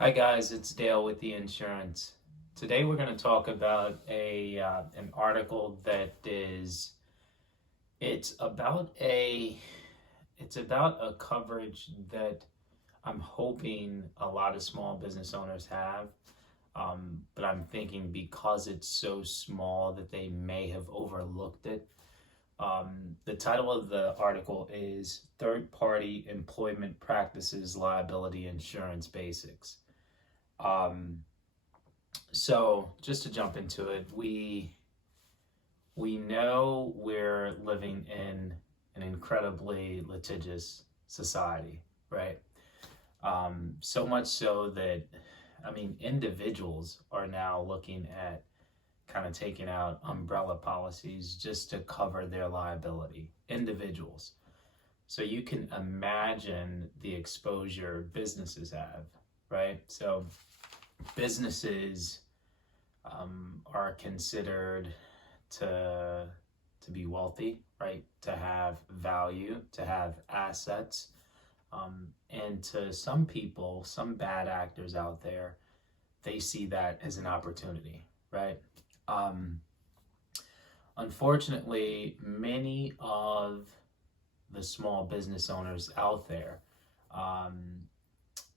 Hi guys, it's Dale with the insurance. Today we're going to talk about an article that is it's about a it's about a coverage that I'm hoping a lot of small business owners have, but I'm thinking because it's so small that they may have overlooked it. The title of the article is Third Party Employment Practices Liability Insurance Basics. So just to jump into it, we know we're living in an incredibly litigious society, right? So much so that individuals are now looking at kind of taking out umbrella policies just to cover their liability. Individuals. So you can imagine the exposure businesses have, right? So businesses are considered to be wealthy, right? To have value, to have assets, and to some people, some bad actors out there, they see that as an opportunity, right? Unfortunately, many of the small business owners out there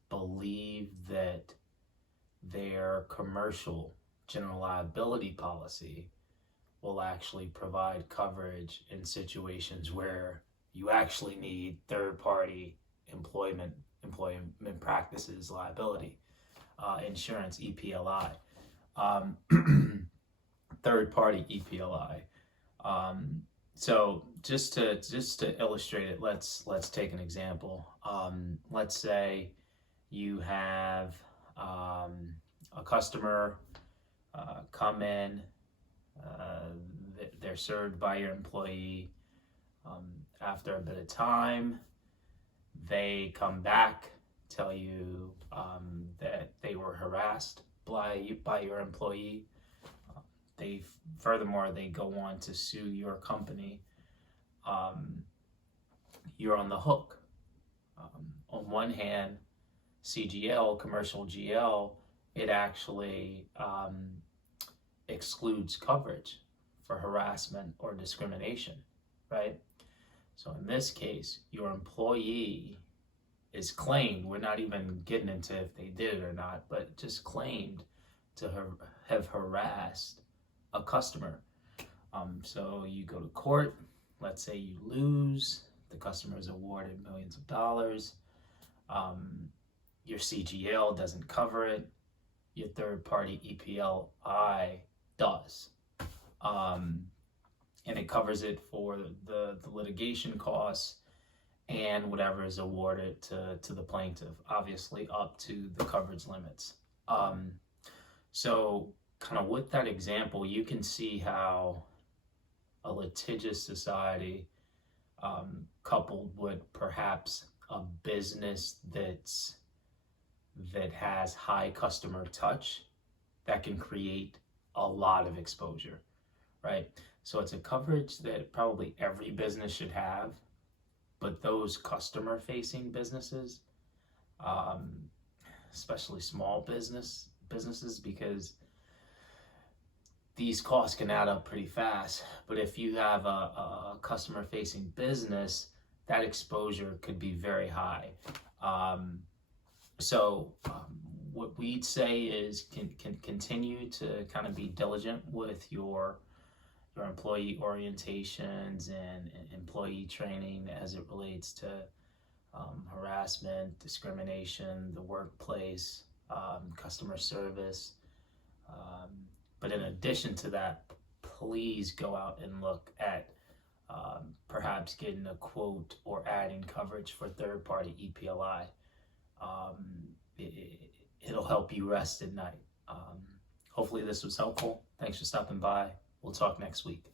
believe that their commercial general liability policy will actually provide coverage in situations where you actually need third-party employment practices liability insurance, EPLI, third-party EPLI. So just to illustrate it, let's take an example. Let's say you have a customer come in, they're served by your employee. After a bit of time, they come back, tell you that they were harassed by your employee. Furthermore, they go on to sue your company. You're on the hook. On one hand, CGL, commercial GL, it actually excludes coverage for harassment or discrimination, right? So in this case, your employee is claimed, we're not even getting into if they did it or not, but just claimed to have harassed a customer. So you go to court, let's say you lose, the customer is awarded millions of dollars. Your CGL doesn't cover it, your third-party EPLI does. And it covers it for the litigation costs and whatever is awarded to the plaintiff, obviously up to the coverage limits. So kind of with that example, you can see how a litigious society coupled with perhaps a business that has high customer touch, that can create a lot of exposure, right? So it's a coverage that probably every business should have, but those customer facing businesses, especially small businesses, because these costs can add up pretty fast. But if you have a customer facing business, that exposure could be very high. What we'd say is can continue to kind of be diligent with your employee orientations and employee training as it relates to harassment, discrimination, the workplace, customer service. But in addition to that, please go out and look at perhaps getting a quote or adding coverage for third-party EPLI. It'll help you rest at night. Hopefully this was helpful. Thanks for stopping by. We'll talk next week.